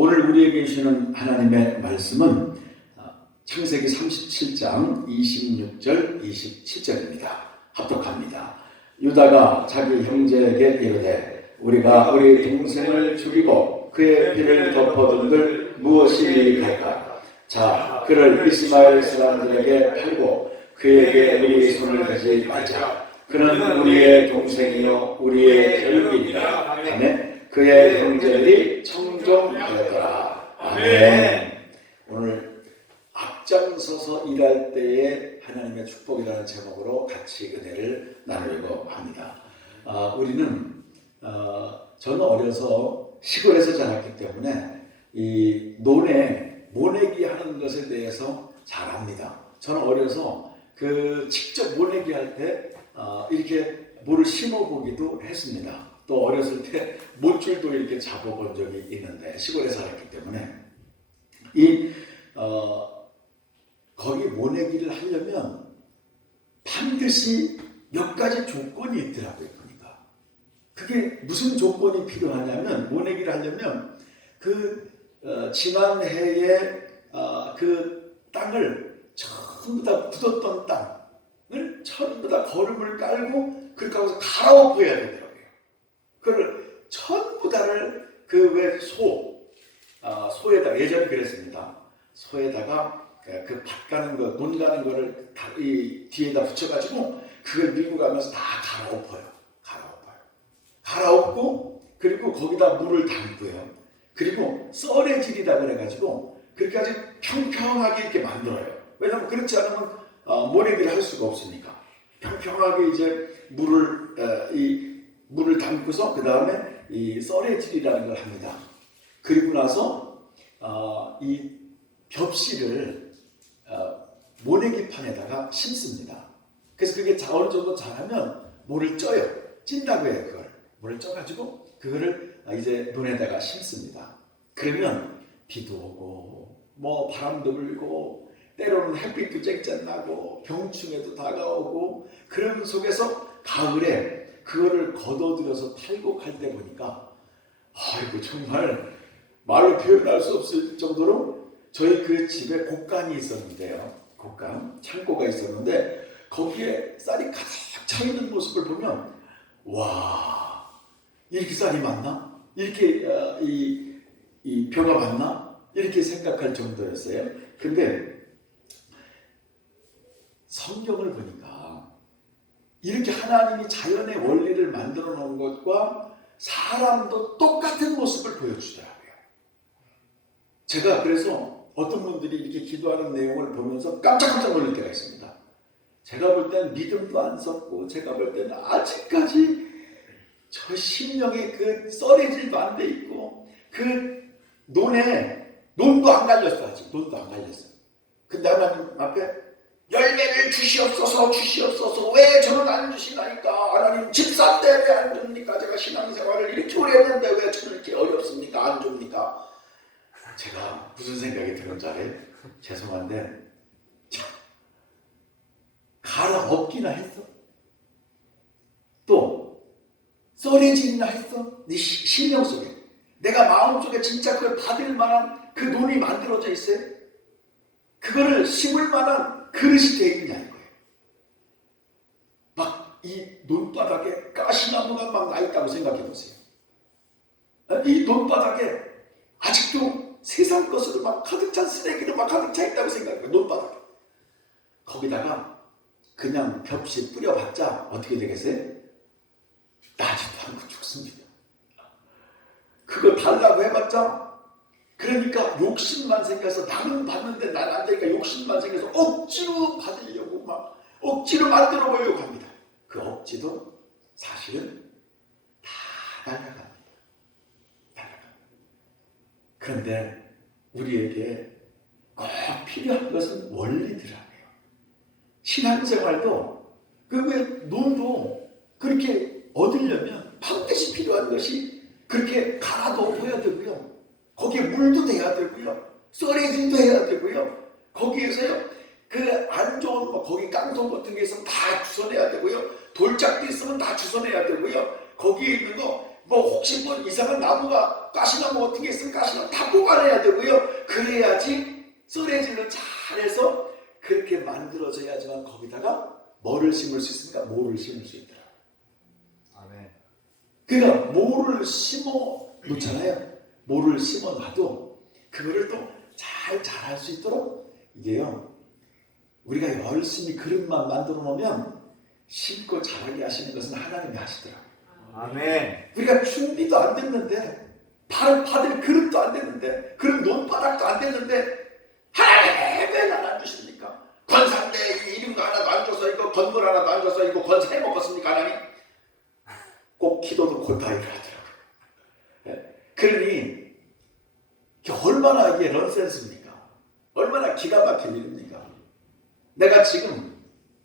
오늘 우리에게 주시는 하나님의 말씀은 창세기 37장 26절 27절입니다. 합독합니다. 유다가 자기 형제에게 이르되 우리가 우리 동생을 죽이고 그의 피를 덮어둔들 무엇이 갈까? 자, 그를 이스마엘 사람들에게 팔고 그에게 우리 손을 대지 말자. 그는 우리의 동생이요 우리의 결국이니라 하매 그의 형제들이 청종하였더라. 아멘. 오늘 앞장서서 일할 때의 하나님의 축복이라는 제목으로 같이 은혜를 나누려고 합니다. 저는 어려서 시골에서 자랐기 때문에 이 논에 모내기 하는 것에 대해서 잘 압니다. 저는 어려서 직접 모내기 할 때 이렇게 물을 심어보기도 했습니다. 또 어렸을 때 못줄도 이렇게 잡아본 적이 있는데 시골에 살았기 때문에 거기 모내기를 하려면 반드시 몇 가지 조건이 있더라고요. 보니까 그게 무슨 조건이 필요하냐면 모내기를 하려면 지난 해에 그 땅을 전부 다 굳었던 땅을 전부 다 거름을 깔고 그렇게 하고서 갈아엎어야 되더라고요. 그걸 전부 다를 소에다가 예전에 그랬습니다. 소에다가 그 밭 가는 거, 논 가는 거를 이 뒤에다 붙여가지고 그걸 밀고 가면서 다 갈아엎어요. 갈아엎고 그리고 거기다 물을 담고요. 그리고 썰해질이다 그래가지고 그렇게 아주 평평하게 이렇게 만들어요. 왜냐하면 그렇지 않으면 모내기를 할 수가 없으니까 평평하게 이제 물을 담고서 그 다음에 이 썰해질이라는 걸 합니다. 그리고 나서 이 벽실을 모내기판에다가 심습니다. 그래서 그게 어느 정도 자라면 물을 쪄요. 찐다고 해요. 그걸 물을 쪄가지고 그거를 이제 논에다가 심습니다. 그러면 비도 오고 뭐 바람도 불고 때로는 햇빛도 쨍쨍 나고 병충해도 다가오고 그런 속에서 가을에 그거를 걷어들여서 탈곡할 때 보니까 아이고 정말 말로 표현할 수 없을 정도로 저희 그 집에 곡간이 있었는데요. 곡간, 창고가 있었는데 거기에 쌀이 가득 차 있는 모습을 보면 와, 이렇게 쌀이 많나? 이렇게 이 벼가 많나? 이렇게 생각할 정도였어요. 근데 성경을 보니까 이렇게 하나님이 자연의 원리를 만들어 놓은 것과 사람도 똑같은 모습을 보여주더라고요. 제가 그래서 어떤 분들이 이렇게 기도하는 내용을 보면서 깜짝깜짝 놀랄 때가 있습니다. 제가 볼 때는 믿음도 안 섰고 제가 볼 때는 아직까지 저 심령에 그 썰해질도 안 돼 있고 그 논도 안 갈렸어. 아직 논도 안 갈렸어. 근데 하나님 앞에 열매를 주시옵소서 왜 저는 안 주시나이까? 하나님 집사 때 왜 안 줍니까? 제가 신앙생활을 이렇게 오래 했는데 왜 저는 이렇게 어렵습니까? 안 줍니까? 제가 무슨 생각이 드는 줄 알아요? 죄송한데 갈아엎기나 했어? 또 썰해지나 했어? 네 심령 속에 내가 마음속에 진짜 그걸 받을 만한 그 논이 만들어져 있어요? 그거를 심을 만한 그릇이 되어 있냐 이거예요. 막 이 논바닥에 가시나무가 막 나 있다고 생각해 보세요. 이 논바닥에 아직도 세상 것으로 막 가득 찬 쓰레기로 막 가득 차 있다고 생각해요. 논바닥에. 거기다가 그냥 벽시 뿌려봤자 어떻게 되겠어요? 나지도 않고 죽습니다. 그거 달라고 해봤자 그러니까 욕심만 생겨서 남은 받는데 난 안 되니까 욕심만 생겨서 억지로 받으려고 막 억지로 만들어 보려고 합니다. 그 억지도 사실은 다 날아갑니다. 그런데 우리에게 꼭 필요한 것은 원리더라고요. 신앙생활도 왜 논도 그렇게 얻으려면 반드시 필요한 것이 그렇게 갈아도 엎어야 되고요. 거기에 물도 돼야 되고요. 썰해진도 해야 되고요. 거기에서요. 그 안 좋은 거기 깡통 같은 게 있으면 다 주워내야 되고요. 돌짝도 있으면 다 주워내야 되고요. 거기에 있는 거 뭐 혹시 뭐 이상한 나무가 가시나무 같은 게 있으면 가시나무 다 뽑아내야 되고요. 그래야지 썰해질을 잘해서 그렇게 만들어져야지만 거기다가 뭐를 심을 수 있습니까? 모를 심을 수 있더라. 아멘. 그러니까 모를 심어 놓잖아요. 모를 심어 놔도 그거를 또 잘 자랄 수 있도록 이게요. 우리가 열심히 그릇만 만들어 놓으면 심고 자라게 하시는 것은 하나님이 하시더라고요. 아멘. 우리가 준비도 안 됐는데 발을 받을 그릇도 안 됐는데 그런 논바닥도 안 됐는데 하나님 왜 날 안 주십니까? 권사인데 이런 거 하나도 안 줘서 이거 건물 하나도 안 줘서 이거 권사 해먹었습니까 하나님? 꼭 기도도 곧다이를 하더라고요. 그러니 얼마나 이게 넌센스입니까? 얼마나 기가 막힌 일입니까? 내가 지금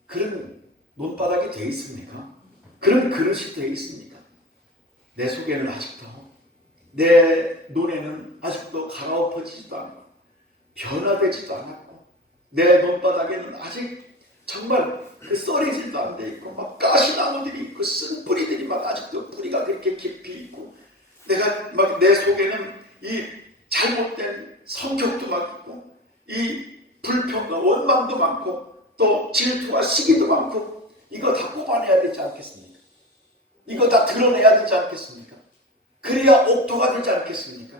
그런 논바닥이 돼 있습니까? 그런 그릇이 돼 있습니까? 내 속에는 아직도 내 눈에는 아직도 갈아엎어지지도 않고 변화되지도 않았고 내 논바닥에는 아직 정말 그 썰이질도 안 돼 있고 막 가시나무들이 있고 쓴 뿌리들이 막 아직도 뿌리가 그렇게 깊이 있고 내가 막 내 속에는 이 잘못된 성격도 막 있고 이 불평과 원망도 많고 또 질투와 시기도 많고 이거 다 뽑아내야 되지 않겠습니까? 이거 다 드러내야 되지 않겠습니까? 그래야 옥토가 되지 않겠습니까?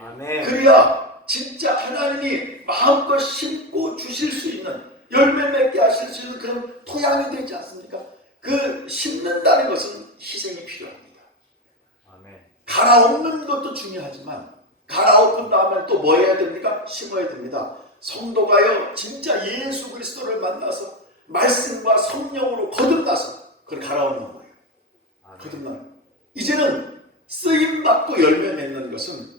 아멘. 그래야 진짜 하나님이 마음껏 심고 주실 수 있는 열매 맺게 하실 수 있는 그런 토양이 되지 않습니까? 그 심는다는 것은 희생이 필요합니다. 아멘. 갈아엎는 것도 중요하지만 갈아엎은 다음에 또 뭐 해야 됩니까? 심어야 됩니다. 성도가요 진짜 예수 그리스도를 만나서 말씀과 성령으로 거듭나서 그걸 갈아엎는 거예요. 거듭나는. 이제는 쓰임받고 열매 맺는 것은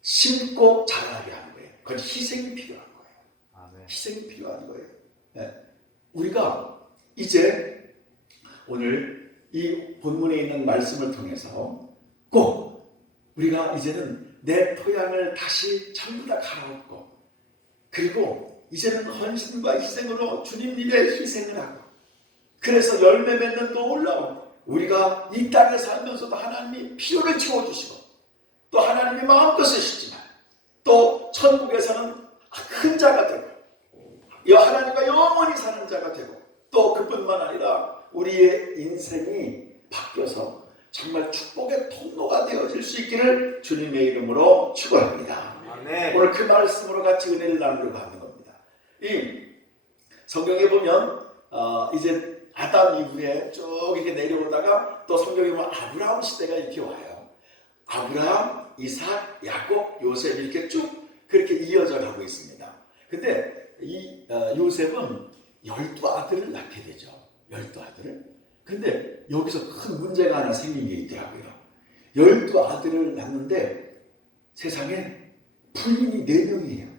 심고 자라게 하는 거예요. 그건 희생이 필요한 거예요. 아멘. 희생이 필요한 거예요. 네. 우리가 이제 오늘 이 본문에 있는 말씀을 통해서 꼭 우리가 이제는 내 토양을 다시 전부 다 갈아엎고 그리고 이제는 헌신과 희생으로 주님 일에 희생을 하고 그래서 열매 맺는 놀라운 우리가 이 땅에 살면서도 하나님이 필요를 채워주시고 또 하나님이 마음껏 쓰시지만 또 천국에서는 큰 자가 되고 하나님과 영원히 사는 자가 되고 또 그뿐만 아니라 우리의 인생이 바뀌어서 정말 축복의 통로가 되어질 수 있기를 주님의 이름으로 축원합니다. 아멘. 오늘 그 말씀으로 같이 은혜를 나누려고 하는 겁니다. 이 성경에 보면 이제 아담 이후에 쭉 이렇게 내려오다가 또 성경에 보면 아브라함 시대가 이렇게 와요. 아브라함, 이삭, 야곱, 요셉 이렇게 쭉 그렇게 이어져 가고 있습니다. 근데 이 요셉은 12아들을 낳게 되죠. 12아들을. 근데 여기서 큰 문제가 하나 생긴 게 있더라고요. 12아들을 낳는데 세상에 부인이 4명이에요.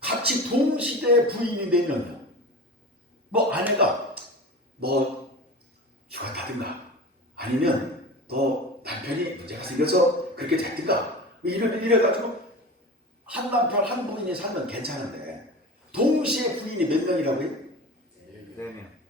같이 동시대에 부인이 4명이요. 뭐 아내가 뭐 휴가 타든가 아니면 또 남편이 문제가 생겨서 그렇게 됐든가 이래가지고 한 남편 한 부인이 살면 괜찮은데 동시에 부인이 몇 명이라고요? 4명.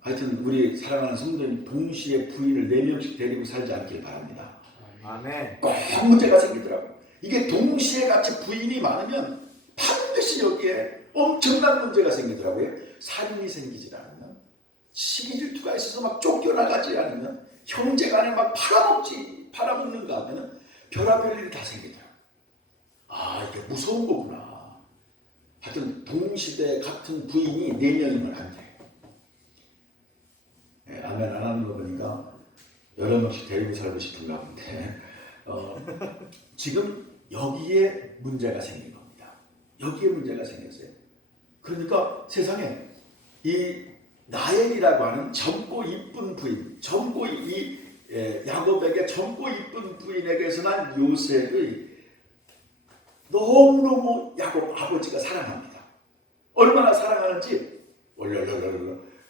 하여튼 우리 사랑하는 성도님 동시에 부인을 4명씩 데리고 살지 않길 바랍니다. 아멘. 꼭 문제가 생기더라고요. 이게 동시에 같이 부인이 많으면 반드시 여기에 엄청난 문제가 생기더라고요. 살인이 생기질 않으면 시기 질투가 있어서 막 쫓겨나가지 않으면 형제간에 막 팔아먹는가 하면 별의별 일이 다 생기더라고요. 아 이게 무서운 거구나. 하여튼 동시대 같은 부인이 4명이면 안 돼요. 아멘 안 하는 거 보니까 여러 명씩 데리고 살고 싶은가 본데 지금 여기에 문제가 생긴 겁니다. 여기에 문제가 생겼어요. 그러니까 세상에 이 나엘이라고 하는 젊고 이쁜 부인, 야곱에게 젊고 이쁜 부인에게서 난 요셉의 너무너무 야곱 아버지가 사랑합니다. 얼마나 사랑하는지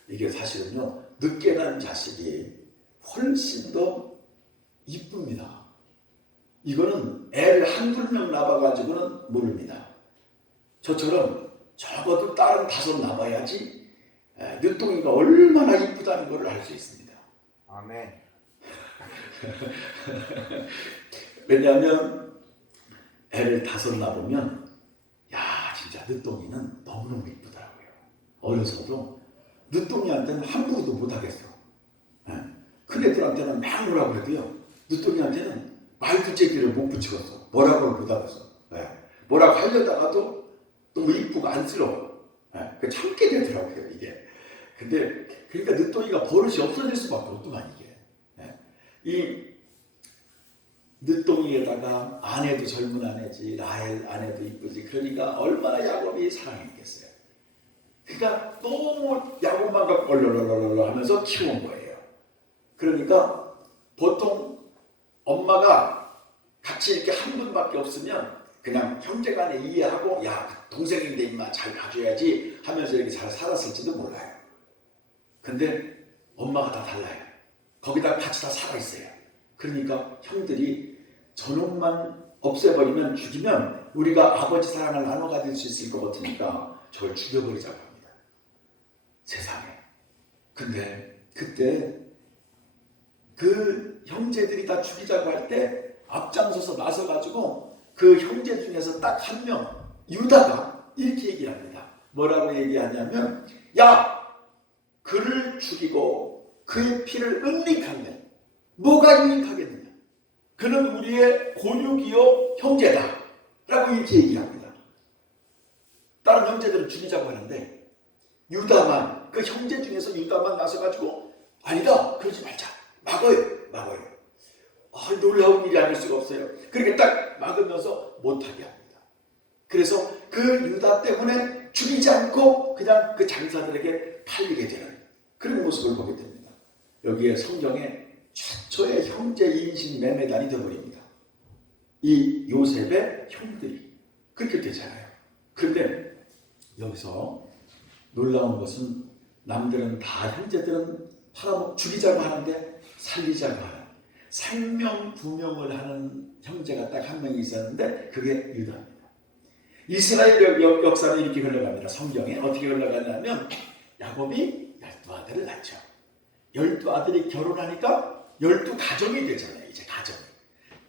이게 사실은요 늦게 난 자식이 훨씬 더 이쁩니다. 이거는 애를 한두 명 낳아가지고는 모릅니다. 저처럼 적어도 딸은 5 낳아야지 늦둥이가 얼마나 이쁘다는 것을 알 수 있습니다. 아멘. 왜냐하면 애를 5 낳으면 야 진짜 늦둥이는 너무너무 이쁘더라고요. 어려서도 늦둥이한테는 함부로도 못하겠어. 큰 애들한테는 막 뭐라고 해도요, 늦둥이한테는 말투제기를 못 붙이겠어. 뭐라고를 못하겠어. 뭐라고 하려다가도 너무 이쁘고 안쓰러워. 참게 되더라고요 이게. 근데 그러니까 늦둥이가 버릇이 없어질 수밖에 없더만 이게. 이 늦둥이에다가 아내도 젊은 아내지, 라헬 아내도 이쁘지. 그러니까 얼마나 야곱이 사랑했겠어요. 그러니까 너무 야곱만 갖고 얼얼얼얼 하면서 키운 거예요. 그러니까 보통 엄마가 같이 이렇게 한 분밖에 없으면 그냥 형제간에 이해하고 야 동생인데 임마 잘 봐줘야지 하면서 이렇게 잘 살았을지도 몰라요. 근데 엄마가 다 달라요. 거기다 같이 다 살아있어요. 그러니까 형들이 저놈만 없애버리면 죽이면 우리가 아버지 사랑을 나눠 가질 수 있을 것 같으니까 저를 죽여버리자고 합니다. 세상에. 근데 그때 그 형제들이 다 죽이자고 할 때 앞장서서 나서가지고 그 형제 중에서 딱 한 명, 유다가 이렇게 얘기를 합니다. 뭐라고 얘기하냐면 야! 그를 죽이고 그의 피를 은닉하면 뭐가 유익하겠느냐? 그는 우리의 곤육이요 형제다 라고 이렇게 얘기합니다. 다른 형제들을 죽이자고 하는데 유다만, 그 형제 중에서 유다만 나서가지고 아니다 그러지 말자, 막아요. 놀라운 일이 아닐 수가 없어요. 그렇게 딱 막으면서 못하게 합니다. 그래서 그 유다 때문에 죽이지 않고 그냥 그 장사들에게 팔리게 되는 그런 모습을 보게 됩니다. 여기에 성경에 최초의 형제 인신 매매단이 되어버립니다. 이 요셉의 형들이 그렇게 되잖아요. 그런데 여기서 놀라운 것은 남들은 다 형제들은 죽이자고 하는데 살리자고 하는 생명부명을 하는 형제가 딱 한 명이 있었는데 그게 유다입니다. 이스라엘 역사는 이렇게 흘러갑니다. 성경에 어떻게 흘러가냐면 야곱이 12아들을 낳죠. 12아들이 결혼하니까 12가정이 되잖아요. 이제 가정이.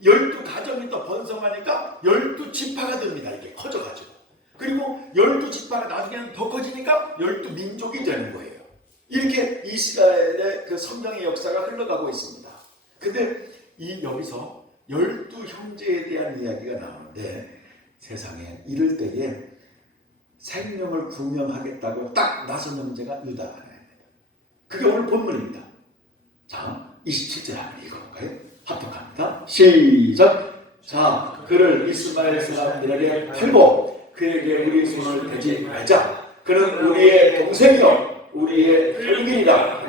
12가정이 더 번성하니까 12지파가 됩니다. 이게 커져가지고. 그리고 12지파가 나중에는 더 커지니까 12민족이 되는 거예요. 이렇게 이스라엘의 그 성경의 역사가 흘러가고 있습니다. 근데 여기서 12형제에 대한 이야기가 나오는데 세상에 이럴 때에 생명을 구명하겠다고 딱 나선 형제가 유다가 나옵니다. 그게 오늘 본문입니다. 자, 27절 한번 읽어볼까요? 합독합니다. 시작! 자, 그를 이스마엘 사람들에게 팔고 그에게 우리 손을 대지 말자. 그는 우리의 동생이요 우리의 혈육이니라.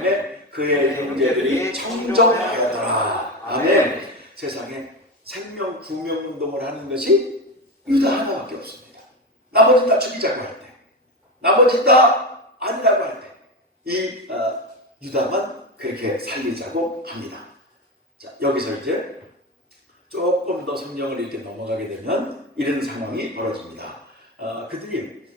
그의 형제들이 청정하여더라. 아멘. 세상에 생명 구명 운동을 하는 것이 유다 하나밖에 없습니다. 나머지 다 죽이자고 할 때, 나머지 다 아니라고 할 때, 이 유다만 그렇게 살리자고 합니다. 자, 여기서 이제 조금 더 성경을 이렇게 넘어가게 되면 이런 상황이 벌어집니다. 그들이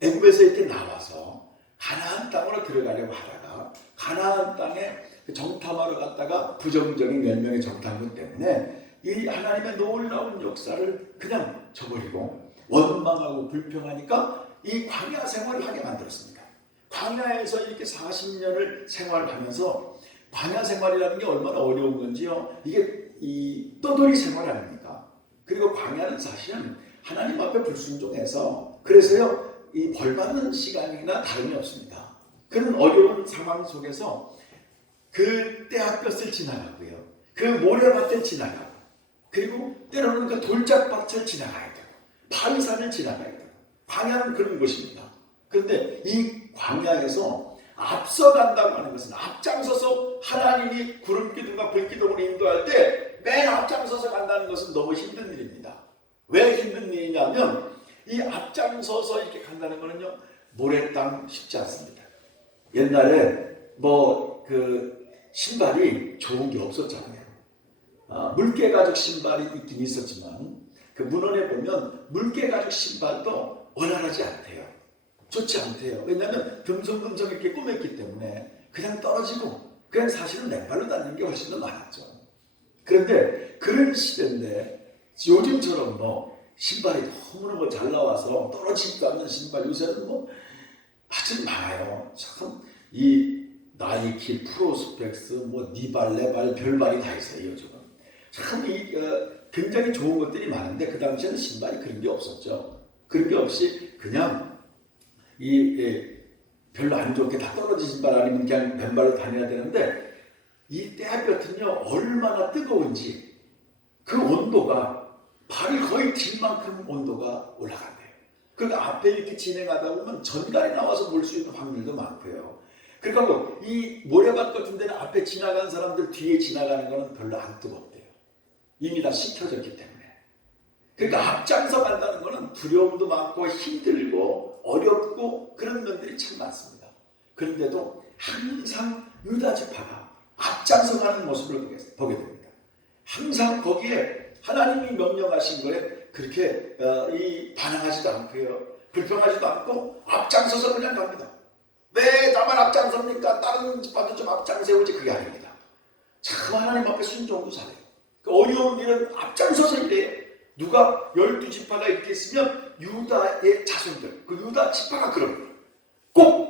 애굽에서 이렇게 나와서 가나안 땅으로 들어가려고 하다가 가나안 땅에 정탐하러 갔다가 부정적인 멸명의 정탐꾼 때문에 이 하나님의 놀라운 역사를 그냥 저버리고 원망하고 불평하니까 이 광야 생활을 하게 만들었습니다. 광야에서 이렇게 40년을 생활하면서 광야 생활이라는 게 얼마나 어려운 건지요. 이게 이 떠돌이 생활 아닙니까? 그리고 광야는 사실은 하나님 앞에 불순종해서 그래서요 이 벌받는 시간이나 다름이 없습니다. 그런 어려운 상황 속에서 그 떼학볕을 지나가고요. 그 모래밭을 지나가고 그리고 때로는 그 돌짝밭을 지나가야 되고 바위산을 지나가야 되고 광야는 그런 곳입니다. 그런데 이 광야에서 앞서간다고 하는 것은 앞장서서 하나님이 구름기둥과 불기둥으로 인도할 때 맨 앞장서서 간다는 것은 너무 힘든 일입니다. 왜 힘든 일이냐면 이 앞장서서 이렇게 간다는 거는요 모래 땅 쉽지 않습니다. 옛날에 신발이 좋은 게 없었잖아요. 물개 가죽 신발이 있긴 있었지만 그 문헌에 보면 물개 가죽 신발도 원활하지 않대요. 좋지 않대요. 왜냐하면 듬성듬성 이렇게 꾸몄기 때문에 그냥 떨어지고 그냥 사실은 맨발로 다니는 게 훨씬 더 많았죠. 그런데 그런 시대인데 요즘처럼 뭐 신발이 너무너무 잘 나와서 떨어지지도 않는 신발 요새는 뭐 아주 많아요. 참 이 나이키, 프로스펙스, 뭐 니발레발 별발이 다 있어요. 요즘은 참 굉장히 좋은 것들이 많은데 그 당시에는 신발이 그런 게 없었죠. 그런 게 없이 그냥 별로 안 좋게 다 떨어진 신발 아니면 그냥 맨발로 다녀야 되는데 이 때볕은요 얼마나 뜨거운지 그 온도가 발이 거의 딜 만큼 온도가 올라간대요. 그러니까 앞에 이렇게 진행하다 보면 전갈이 나와서 볼 수 있는 확률도 많고요. 그러니까 뭐 이 모래밭 같은 데는 앞에 지나가는 사람들 뒤에 지나가는 거는 별로 안 뜨겁대요. 이미 다 식혀졌기 때문에. 그러니까 앞장서 간다는 거는 두려움도 많고 힘들고 어렵고 그런 면들이 참 많습니다. 그런데도 항상 유다 지파가 앞장서 가는 모습을 보게 됩니다. 항상 거기에 하나님이 명령하신 거에 그렇게 반항하지도 않고요. 불평하지도 않고 앞장서서 그냥 갑니다. 왜 나만 앞장섭니까? 다른 집안도 좀 앞장세우지. 그게 아닙니다. 참 하나님 앞에 순종도 잘해요. 그 어려운 일은 앞장서서 일해요. 누가 12지파가 이렇게 있으면 유다의 자손들, 그 유다 지파가 그럽니다. 꼭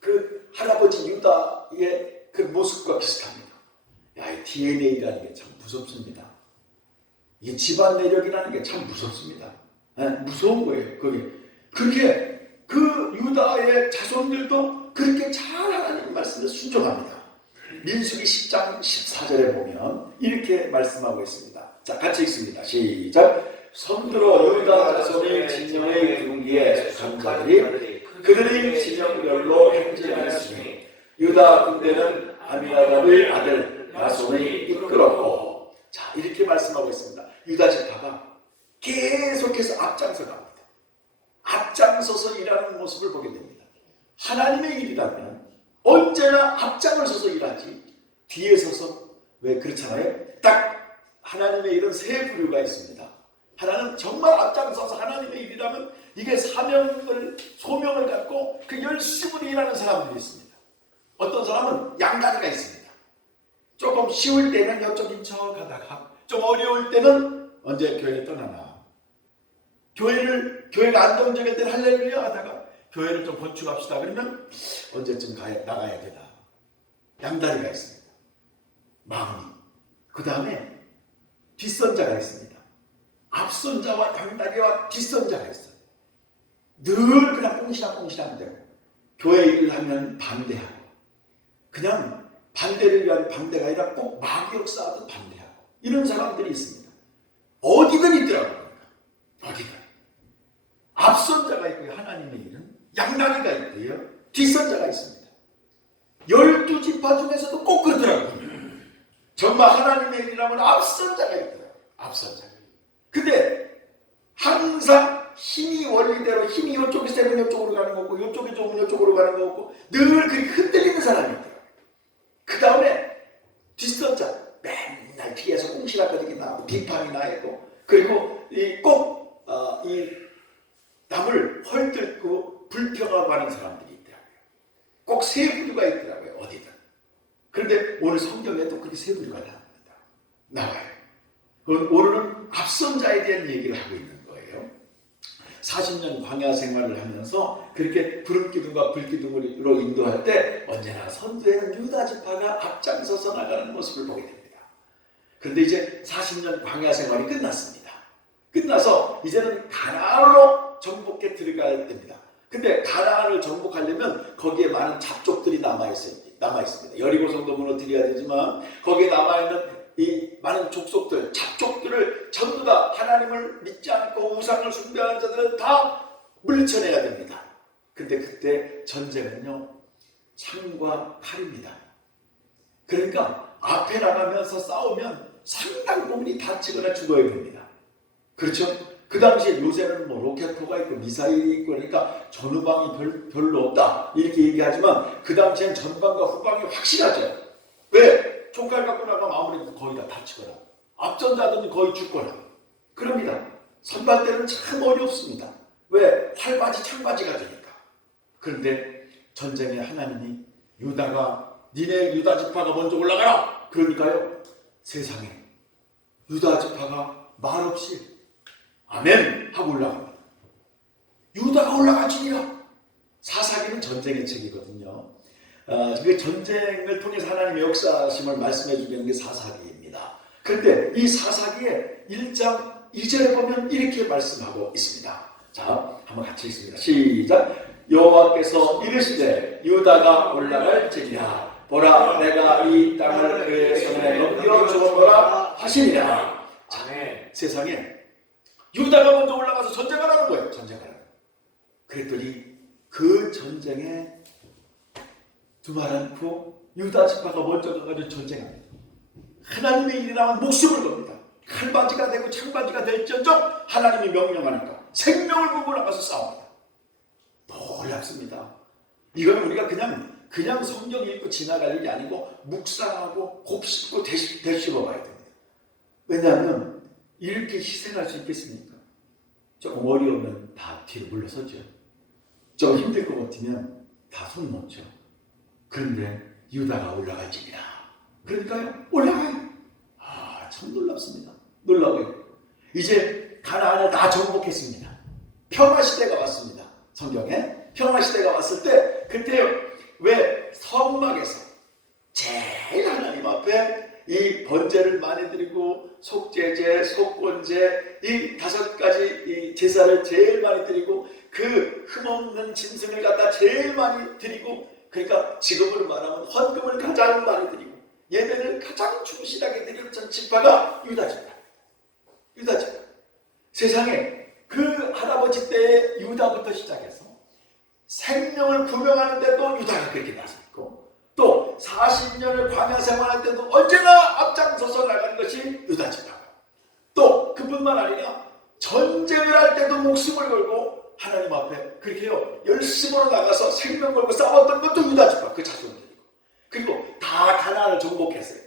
그 할아버지 유다의 그 모습과 비슷합니다. 야, 이 DNA라는 게 참 무섭습니다. 이 집안 내력이라는 게 참 무섭습니다. 무서운 거예요. 그렇게 그 유다의 자손들도 그렇게 잘 하나님 말씀을 순종합니다. 민수기 10장 14절에 보면 이렇게 말씀하고 있습니다. 자, 같이 읽습니다. 시작. 손들어 유다 자손의 진영의 군기에 속한 자들이 그들의 진영별로 행진하였으니 유다 군대는 아미나답의 아들 야손이 이끌었고. 자, 이렇게 말씀하고 있습니다. 유다 지파가 계속해서 앞장서 갑니다. 앞장서서 일하는 모습을 보게 됩니다. 하나님의 일이라면 언제나 앞장을 서서 일하지 뒤에 서서, 왜 그렇잖아요. 딱 하나님의 일은 세 부류가 있습니다. 하나는 정말 앞장서서 하나님의 일이라면 이게 소명을 갖고 그 열심히 일하는 사람들이 있습니다. 어떤 사람은 양다리가 있습니다. 조금 쉬울 때는 이쪽인 척 하다가 좀 어려울 때는 언제 교회 떠나나, 교회가 안정적일 때는 할렐루야 하다가 교회를 좀 건축합시다 그러면 언제쯤 나가야 되나. 양다리가 있습니다. 마음이. 그 다음에 뒷선자가 있습니다. 앞선자와 양다리와 뒷선자가 있어요. 늘 그냥 꽁시락꽁시락 되고 교회 일을 하면 반대하고, 그냥 반대를 위한 반대가 아니라 꼭 마귀 역사하듯 반대하고, 이런 사람들이 있습니다. 어디든 있더라고요. 어디든. 앞선자가 있고요. 하나님의 일은 양다리가 있고요. 뒷선자가 있습니다. 12지파 중에서도 꼭 그러더라고요. 정말 하나님의 일이라면 앞선자가 있더라고요. 앞선자가. 근데 항상 힘이 원리대로 힘이 이쪽에 세면 이쪽으로 가는 거고 이쪽에 좋으면 이쪽으로 가는 거고 늘 그렇게 흔들리는 사람이 있더라고요. 그 다음에 뒷선자 맨날 뒤에서 꽁시락거리기 나고 비판이 나고, 그리고 꼭 남을 헐뜯고 불평하고 하는 사람들이 있더라고요. 꼭 세 부류가 있더라고요. 어디든. 그런데 오늘 성경에도 그렇게 세 부류가 나와요. 오늘은 앞선자에 대한 얘기를 하고 있는 거예요. 40년 광야 생활을 하면서 그렇게 구름기둥과 불기둥으로 인도할 때 언제나 선두에는 유다 지파가 앞장서서 나가는 모습을 보게 됩니다. 그런데 이제 40년 광야 생활이 끝났습니다. 끝나서 이제는 가나안으로 정복해 들어가야 됩니다. 근데 가나안을 정복하려면 거기에 많은 잡족들이 남아있습니다. 여리고성도 무너뜨려야 되지만 거기에 남아있는 이 많은 족속들, 잡족들을 전부 다 하나님을 믿지 않고 우상을 숭배하는 자들은 다 물리쳐내야 됩니다. 근데 그때 전쟁은요, 창과 칼입니다. 그러니까 앞에 나가면서 싸우면 상당 부분이 다치거나 죽어야 됩니다. 그렇죠? 그 당시에 요새는 뭐 로켓포가 있고 미사일이 있고 그러니까 전후방이 별로 없다 이렇게 얘기하지만 그 당시엔 전방과 후방이 확실하죠. 왜? 총칼 갖고 나가면 아무래도 거의 다 다치거나 앞전자들은 거의 죽거나 그럽니다. 선발대는 참 어렵습니다. 왜? 활바지 창바지가 되니까. 그런데 전쟁에 하나님이 유다가 니네 유다 지파가 먼저 올라가라. 그러니까요, 세상에 유다 지파가 말없이 아멘 하고 올라갑니다. 유다가 올라가지니라. 사사기는 전쟁의 책이거든요. 그 전쟁을 통해서 하나님의 역사심을 말씀해 주는 게 사사기입니다. 그런데 이 사사기의 1장 2절에 보면 이렇게 말씀하고 있습니다. 자, 한번 같이 읽습니다. 시작. 여호와께서 이르시되 유다가 올라갈지니라. 보라, 내가 이 땅을 그의 손에 넘겨주었노라 하시니라. 아멘. 세상에 유다가 먼저 올라가서 전쟁하라는 거예요. 전쟁하라는. 그랬더니 그 전쟁에 두말 않고 유다 지파가 먼저 가가지고 전쟁합니다. 하나님의 일이라면 목숨을 겁니다. 칼바지가 되고 창바지가 될지언정 하나님이 명령하니까 생명을 걸고 나가서 싸웁니다. 놀랍습니다. 이건 우리가 그냥 성경 읽고 지나갈 일이 아니고 묵상하고 곱씹고 되씹어 봐야 됩니다. 왜냐하면 이렇게 희생할 수 있겠습니까? 조금 어려우면 다 뒤로 물러서죠. 좀 힘들 것 같으면 다 손 놓죠. 그런데 유다가 올라갈지니라. 그러니까요, 올라가요. 참 놀랍습니다. 놀라워요. 이제 가나안을 다 정복했습니다. 평화시대가 왔습니다. 성경에 평화시대가 왔을 때 그때요, 왜 성막에서 제일 하나님 앞에 이 번제를 많이 드리고 속죄제, 속건제 이 5가지 이 제사를 제일 많이 드리고 그 흠없는 짐승을 갖다 제일 많이 드리고, 그러니까 지금으로 말하면 헌금을 가장 많이 드리고 예배를 가장 충실하게 드렸던 지파가 유다 지파. 유다 지파. 세상에 그 할아버지 때의 유다부터 시작해서 생명을 구명하는데도 유다가 그렇게 나섰고, 또 40년을 광야 생활할 때도 언제나 앞장서서 나가는 것이 유다 지파. 또 그뿐만 아니라 전쟁을 할 때도 목숨을 걸고 하나님 앞에 그렇게요 열심으로 나가서 생명 걸고 싸웠던 것도 유다 지파, 그 자손들이고, 그리고 다 가나안을 정복했어요.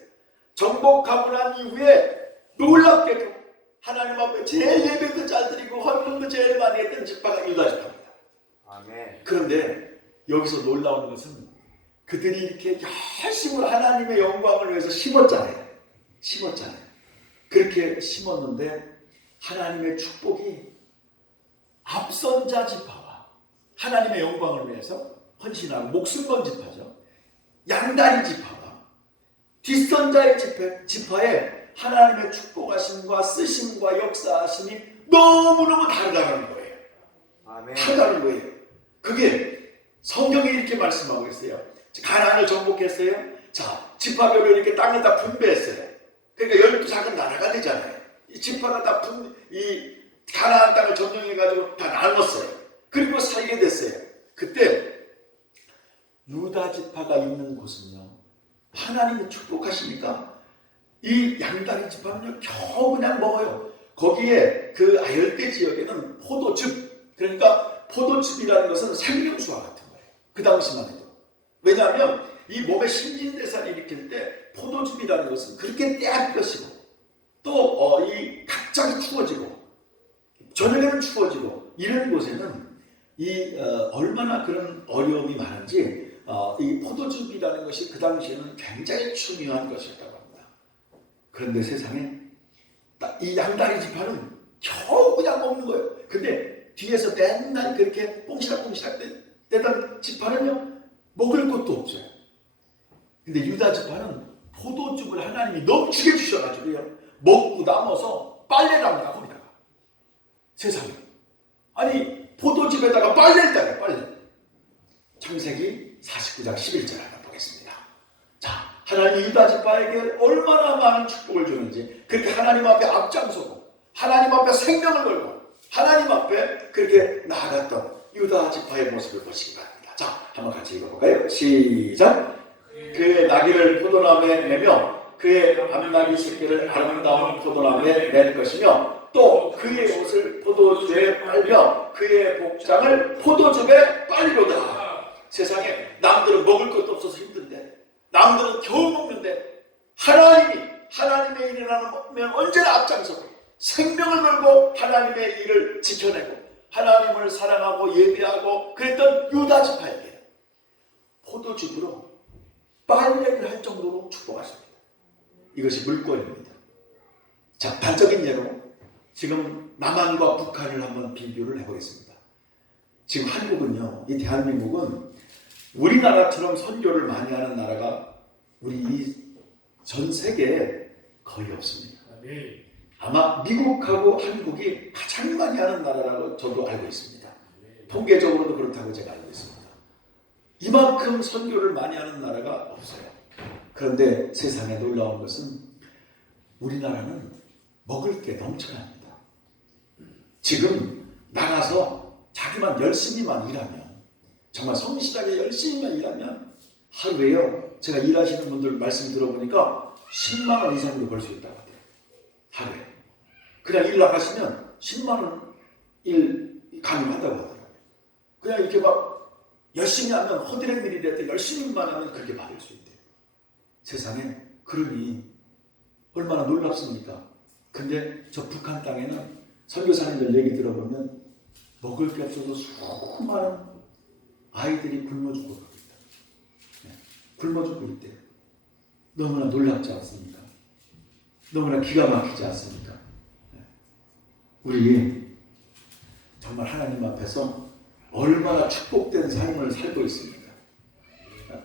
정복하고 난 이후에 놀랍게도 하나님 앞에 제일 예배도 잘 드리고 헌금도 제일 많이 했던 지파가 유다 지파입니다. 아멘. 그런데 여기서 놀라운 것은 그들이 이렇게 열심히 하나님의 영광을 위해서 심었잖아요. 그렇게 심었는데 하나님의 축복이 앞선 자 지파와 하나님의 영광을 위해서 헌신하고 목숨 건 지파죠. 양다리 지파와 뒷선 자의 지파에 하나님의 축복하심과 쓰심과 역사하심이 너무너무 다르다는 거예요. 아멘. 다르다는 거예요. 그게 성경이 이렇게 말씀하고 있어요. 가나안을 정복했어요. 자, 지파별로 이렇게 땅에다 분배했어요. 그러니까 12작은 나라가 되잖아요. 이 지파가 다 이 가나안 땅을 점령해가지고 다 나눴어요. 그리고 살게 됐어요. 그때 유다 지파가 있는 곳은요, 하나님이 축복하시니까 이 양다리 지파는요 겨우 그냥 먹어요. 거기에 그 아열대 지역에는 포도즙, 그러니까 포도즙이라는 것은 생명수와 같은 거예요. 그 당시만 해도. 왜냐하면 이 몸에 신진대사를 일으킬 때 포도즙이라는 것은 그렇게 떼약볕이고 또 이 갑자기 추워지고 저녁에는 추워지고 이런 곳에는 얼마나 그런 어려움이 많은지 이 포도즙이라는 것이 그 당시에는 굉장히 중요한 것이었다고 합니다. 그런데 세상에 이 양다리 지파는 겨우 그냥 먹는 거예요. 근데 뒤에서 맨날 그렇게 뽕시락뽕시락 떼던 지파는요 먹을 것도 없어요. 근데 유다 지파는 포도즙을 하나님이 넘치게 주셔가지고요 먹고 남아서 빨래를 합니다. 거기다가 세상에, 아니 포도즙에다가 빨래를 따요. 빨래. 창세기 49장 11절 한번 보겠습니다. 자, 하나님 유다 지파에게 얼마나 많은 축복을 주는지, 그렇게 하나님 앞에 앞장서고 하나님 앞에 생명을 걸고 하나님 앞에 그렇게 나아갔던 유다 지파의 모습을 보시기 바랍니다. 자, 한번 같이 읽어볼까요? 시작. 그의 나귀를 포도나무에 매며 그의 암나귀 새끼를 아름다운 포도나무에 맬 것이며, 또 그의 옷을 포도주에 빨며 그의 복장을 포도즙에 빨리로다. 세상에 남들은 먹을 것도 없어서 힘든데, 남들은 겨우 먹는데, 하나님의 일을 하면 언제나 앞장서고 생명을 걸고 하나님의 일을 지켜내고 하나님을 사랑하고 예배하고 그랬던 유다 지파에게 포도즙으로 빨래를 할 정도로 축복하십니다. 이것이 물권입니다. 자, 단적인 예로 지금 남한과 북한을 한번 비교를 해보겠습니다. 지금 한국은요, 이 대한민국은 우리나라처럼 선교를 많이 하는 나라가 우리 전 세계에 거의 없습니다. 아마 미국하고 한국이 가장 많이 하는 나라라고 저도 알고 있습니다. 통계적으로도 그렇다고 제가 알고 있습니다. 이만큼 선교를 많이 하는 나라가 없어요. 그런데 세상에 놀라운 것은 우리나라는 먹을 게 넘쳐납니다. 지금 나가서 자기만 열심히만 일하면, 정말 성실하게 열심히만 일하면 하루에요, 제가 일하시는 분들 말씀 들어보니까 10만 원 이상도 벌 수 있다고 하대요. 하루에. 그냥 일 나가시면 10만 원 일 가능하다고 하더라고요. 그냥 이렇게 막 열심히 하면, 허드렛 일이라도 열심히만 하면 그렇게 받을 수 있대요. 세상에 그러니 얼마나 놀랍습니까? 근데 저 북한 땅에는 선교사님들 얘기 들어보면 먹을 게 없어서 수많은 아이들이 굶어 죽고 있습니다. 굶어 죽고 있대요. 너무나 놀랍지 않습니까? 너무나 기가 막히지 않습니까? 우리 정말 하나님 앞에서 얼마나 축복된 삶을 살고 있습니까?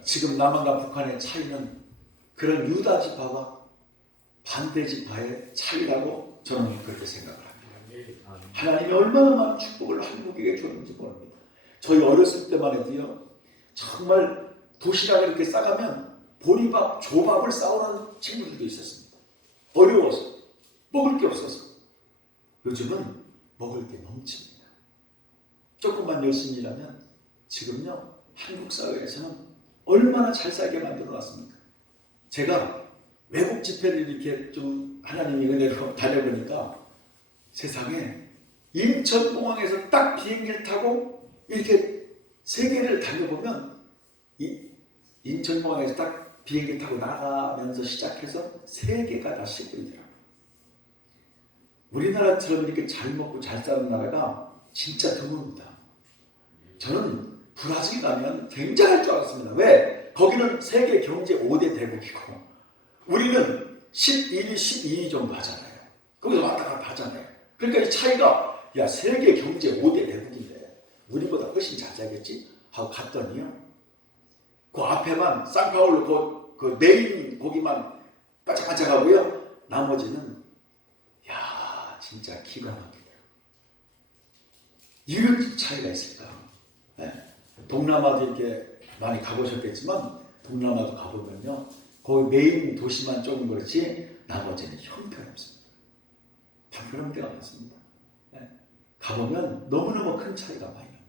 지금 남한과 북한의 차이는 그런 유다 지파와 반대 지파의 차이라고 저는 그렇게 생각을 합니다. 하나님이 얼마나 많은 축복을 한국에게 줬는지 모릅니다. 저희 어렸을 때만 해도요, 정말 도시락을 이렇게 싸가면 보리밥, 조밥을 싸오는 친구들도 있었습니다. 어려워서, 먹을 게 없어서. 요즘은 먹을 게 넘칩니다. 조금만 열심히 일하면 지금요, 한국 사회에서는 얼마나 잘 살게 만들어 놨습니까? 제가 외국 집회를 이렇게 좀 하나님이 은혜로 다녀보니까 세상에 인천공항에서 딱 비행기를 타고 이렇게 세계를 다녀보면, 이 인천공항에서 딱 비행기 타고 나가면서 시작해서 세계가 다 시골이더라고요. 우리나라처럼 이렇게 잘 먹고 잘 사는 나라가 진짜 드뭅니다. 저는 브라질 가면 굉장할 줄 알았습니다. 왜? 거기는 세계 경제 5대 대국이고 우리는 11위, 12위 정도 하잖아요. 거기서 왔다 갔다 하잖아요. 그러니까 이 차이가, 야, 세계 경제 5대 대국인데 우리보다 훨씬 잘 살겠지? 하고 갔더니요, 그 앞에만 상파울루 그 메인 고기만 반짝반짝하고요, 나머지는 야, 진짜 기가 막히네요. 이런 차이가 있을까? 네. 동남아도 이렇게 많이 가보셨겠지만 동남아도 가보면요, 거기 메인 도시만 조금 그렇지 나머지는 형편없습니다. 형편없는 데가 많습니다. 네. 가보면 너무너무 큰 차이가 많이 납니다.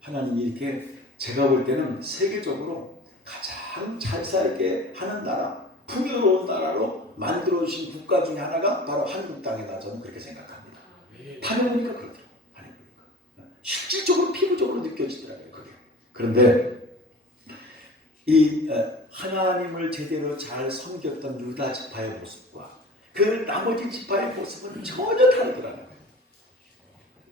하나님이 이렇게 제가 볼 때는 세계적으로 가장 잘 살게 하는 나라, 풍요로운 나라로 만들어주신 국가 중에 하나가 바로 한국 땅이다. 저는 그렇게 생각합니다. 다녀보니까 그렇더라고요. 다녀보니까 실질적으로 피부적으로 느껴지더라고요. 그게. 그런데 이 하나님을 제대로 잘 섬겼던 유다 지파의 모습과 그 나머지 지파의 모습은 전혀 다르더라고요.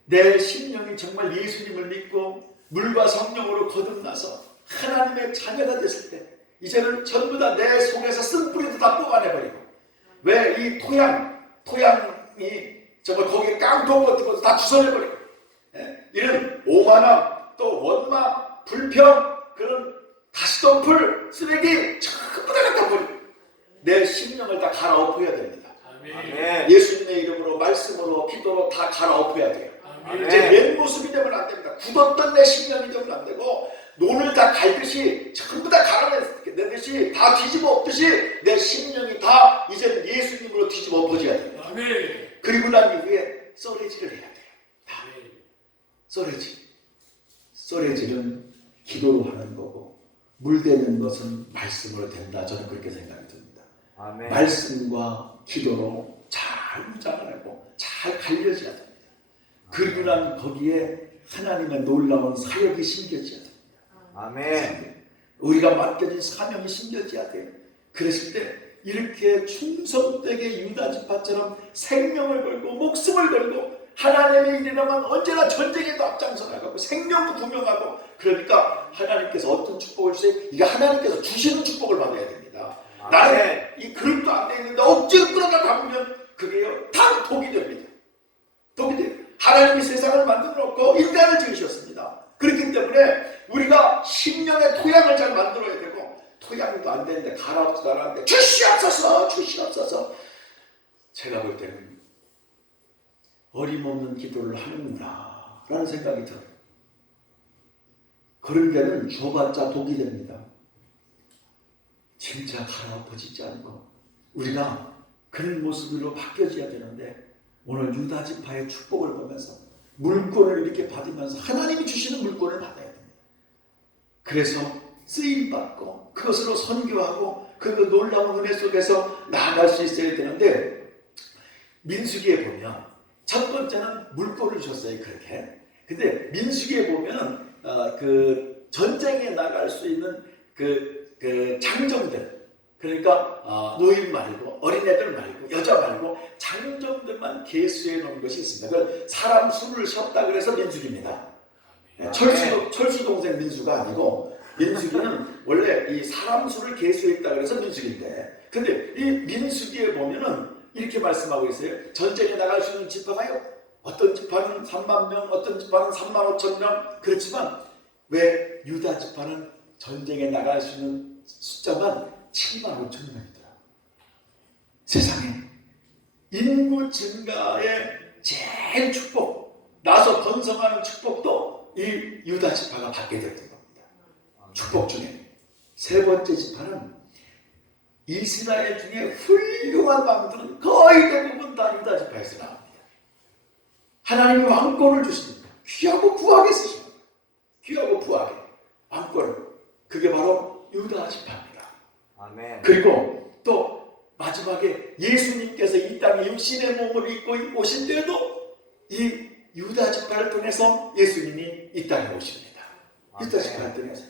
내 심령이 정말 예수님을 믿고 물과 성령으로 거듭나서 하나님의 자녀가 됐을 때 이제는 전부 다 내 속에서 쓴 뿌리도 다 뽑아내버리고, 왜 이 토양이 정말 거기에 깡통 같은 것도 다 주워내버리고, 이런 오만함, 또 원망, 불평, 그런 가시덤불, 쓰레기 전부 다 갖다 버리고 내 심령을 다 갈아엎어야 됩니다. 아멘. 예수님의 이름으로, 말씀으로, 기도로 다 갈아엎어야 돼요. 아멘. 제 옛 모습이 되면 안 됩니다. 굳었던 내 심령이 되면 안 되고, 논을 다 갈듯이 전부 다 갈아내듯이 다 뒤집어 엎듯이 내 심령이 다 이제는 예수님으로 뒤집어 엎어져야 됩니다. 아멘. 그리고 난 이후에 썰해지를 해야 돼요. 다 썰해지는 기도로 하는 거고, 물되는 것은 말씀으로 된다. 저는 그렇게 생각이 듭니다. 아멘. 말씀과 기도로 잘 무장하고 잘 갈려져야 됩니다. 그리고 난 거기에 하나님의 놀라운 사역이 심겨져야 됩니다. 아멘. 우리가 맡겨진 사명이 심겨져야 돼요. 그랬을 때 이렇게 충성되게 유다 지파처럼 생명을 걸고 목숨을 걸고 하나님의 일이라면 언제나 전쟁에도 앞장서 나가고 생명도 분명하고, 그러니까 하나님께서 어떤 축복을 주세요? 이게 하나님께서 주시는 축복을 받아야 됩니다. 나는 이 그릇도 안 돼 있는데 억지로 끌어다 담으면 그게요 다 독이 됩니다. 독이 돼요. 하나님이 세상을 만들어 놓고 인간을 지으셨습니다. 그렇기 때문에 우리가 심령의 토양을 잘 만들어야 되고, 토양도 안 되는데 갈아엎지도 않았는데 주시옵소서 주시옵소서. 제가 볼 때는 어림없는 기도를 하는구나 라는 생각이 들어요. 그런 데는 줘봤자 독이 됩니다. 진짜 갈아엎어지지 않고 우리가 그런 모습으로 바뀌어져야 되는데, 오늘 유다 지파의 축복을 보면서 물권을 이렇게 받으면서 하나님이 주시는 물권을 받아야 됩니다. 그래서 쓰임받고 그것으로 선교하고 그 놀라운 은혜 속에서 나아갈 수 있어야 되는데, 민수기에 보면 첫 번째는 물권을 주셨어요. 그렇게. 근데 민수기에 보면 그 전쟁에 나갈 수 있는 그 장정들, 그러니까 노인 말고 어린애들 말고 여자 말고 장정들만 계수해 놓은 것이 있습니다. 그 사람 수를 셨다 그래서 민수기입니다. 철수 동생 민수가 아니고, 민수기는 원래 이 사람 수를 계수했다 그래서 민수기인데, 근데 이 민수기에 보면은 이렇게 말씀하고 있어요. 전쟁에 나갈 수 있는 지파가요, 어떤 지파는 3만 명, 어떤 지파는 3만 5천 명. 그렇지만 왜 유다 지파는 전쟁에 나갈 수 있는 숫자만 7만 5천 명이더라. 세상에 인구 증가의 제일 축복, 나서 번성하는 축복도 이 유다 지파가 받게 됐던 겁니다. 축복 중에 세 번째 지파는 이스라엘 중에 훌륭한 왕들은 거의 대부분 다 유다 지파에서 나옵니다. 하나님이 왕권을 주십니다. 귀하고 부하게 쓰십니다. 귀하고 부하게 왕권을. 그게 바로 유다 지파입니다. 아멘. 그리고 또 마지막에 예수님께서 이 땅에 육신의 몸을 입고 오신 때에도 이 유다 지파를 통해서 예수님이 이 땅에 오십니다. 유다 지파를 통해서.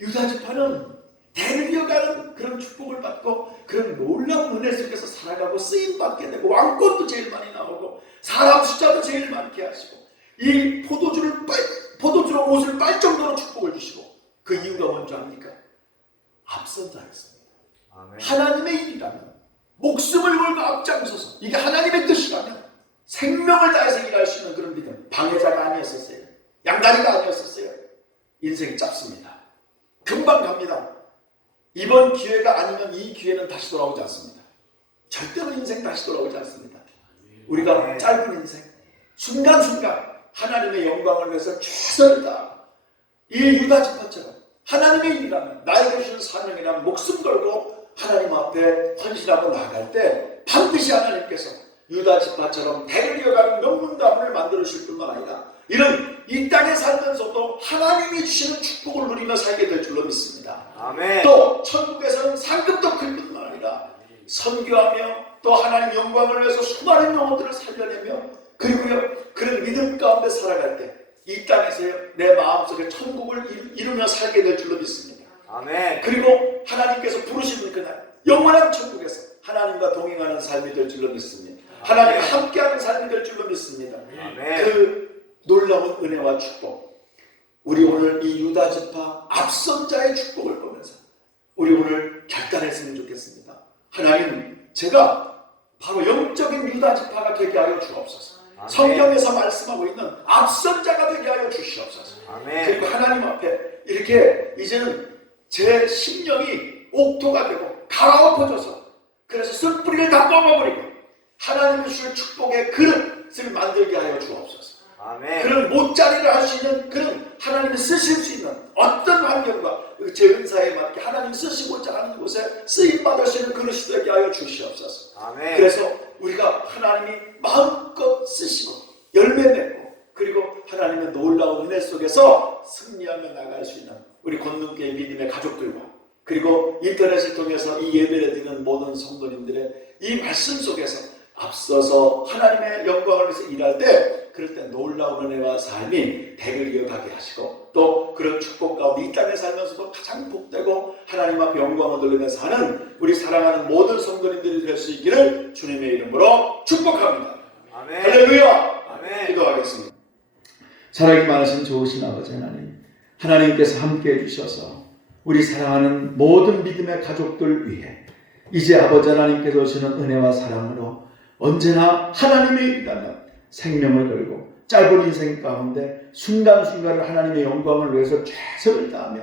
유다 지파는 대를 이어가는 그런 축복을 받고 그런 놀라운 은혜 속에서 살아가고 쓰임받게 되고, 왕권도 제일 많이 나오고 사람 숫자도 제일 많게 하시고, 이 포도주로 옷을 빨 정도로 축복을 주시고, 그 이유가 뭔지 압니까? 앞선 자였습니다. 아멘. 하나님의 일이라면, 목숨을 걸고 앞장서서 이게 하나님의 뜻이라면 생명을 다해서 일할 수 있는 그런 믿음. 방해자가 아니었었어요. 양다리가 아니었었어요. 인생이 짧습니다. 금방 갑니다. 이번 기회가 아니면 이 기회는 다시 돌아오지 않습니다. 절대로 인생 다시 돌아오지 않습니다. 우리가 짧은 인생, 순간순간 하나님의 영광을 위해서 최선을 다하고, 이 유다 지파처럼 하나님의 일이라면, 나에게 주신 사명이라면 목숨 걸고 하나님 앞에 헌신하고 나아갈 때 반드시 하나님께서 유다 지파처럼 대를 이어가는 명문가문을 만들어주실 뿐만 아니라 이런 이 땅에 살면서도 하나님이 주시는 축복을 누리며 살게 될 줄로 믿습니다. 아멘. 또 천국에서는 상급도 클 뿐만 아니라 선교하며 또 하나님 영광을 위해서 수많은 영혼들을 살려내며, 그리고요 그런 믿음 가운데 살아갈 때 이 땅에서요 내 마음속에 천국을 이루며 살게 될 줄로 믿습니다. 아멘. 그리고 하나님께서 부르시는 그날 영원한 천국에서 하나님과 동행하는 삶이 될 줄로 믿습니다. 하나님과 함께하는 삶이 될 줄로 믿습니다. 아멘. 그 놀라운 은혜와 축복, 우리 오늘 이 유다 지파 앞선 자의 축복을 보면서 우리 오늘 결단했으면 좋겠습니다. 하나님, 제가 바로 영적인 유다 지파가 되게 하여 주옵소서. 아멘. 성경에서 말씀하고 있는 앞선 자가 되게 하여 주시옵소서. 아멘. 그리고 하나님 앞에 이렇게 이제는 제 심령이 옥토가 되고 갈아엎어져서, 그래서 쓴뿌리를 다 뽑아버리고 하나님이 주실 축복의 그릇을 만들게 하여 주옵소서. 아멘. 그런 못자리를 할 수 있는, 그런 하나님이 쓰실 수 있는 어떤 환경과 제 은사에 맞게 하나님 쓰시고자 하는 곳에 쓰임받을 수 있는 그릇이 되게 하여 주시옵소서. 아멘. 그래서 우리가 하나님이 마음껏 쓰시고 열매 맺고, 그리고 하나님의 놀라운 은혜 속에서 승리하며 나갈 수 있는 우리 권능교회 믿음의 가족들과, 그리고 인터넷을 통해서 이 예배를 드리는 모든 성도님들의 이 말씀 속에서 앞서서 하나님의 영광을 위해서 일할 때, 그럴 때 놀라운 은혜와 삶이 대를 이어가게 하시고, 또 그런 축복 가운데 이 땅에 살면서도 가장 복되고 하나님 앞에 영광을 돌리면서 사는 우리 사랑하는 모든 성도님들이 될 수 있기를 주님의 이름으로 축복합니다. 아멘. 할렐루야. 아멘. 사랑이 많으신 좋으신 아버지 하나님, 하나님께서 함께 해주셔서 우리 사랑하는 모든 믿음의 가족들 위해 이제 아버지 하나님께서 주시는 은혜와 사랑으로 언제나 하나님의 일이라면 생명을 걸고 짧은 인생 가운데 순간순간을 하나님의 영광을 위해서 최선을 다하며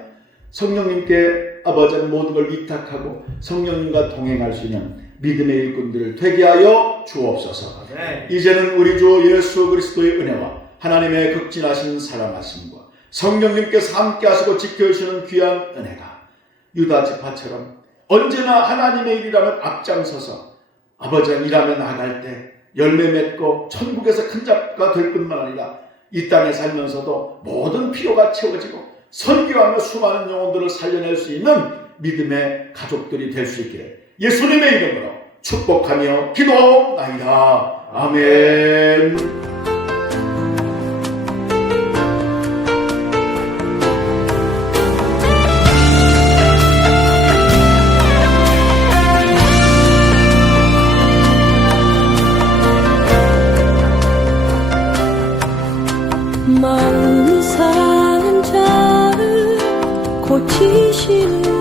성령님께 아버지 모든 걸 위탁하고 성령님과 동행할 수 있는 믿음의 일꾼들을 되게 하여 주옵소서. 아멘. 이제는 우리 주 예수 그리스도의 은혜와 하나님의 극진하신 사랑하심과 성령님께서 함께 하시고 지켜주시는 귀한 은혜가 유다 지파처럼 언제나 하나님의 일이라면 앞장서서 아버지가 일하며 나갈 때 열매 맺고 천국에서 큰 자가 될 뿐만 아니라 이 땅에 살면서도 모든 필요가 채워지고 선교하며 수많은 영혼들을 살려낼 수 있는 믿음의 가족들이 될 수 있기를 예수님의 이름으로 축복하며 기도하옵나이다. 아멘. 마음이 상한 자를 고치시는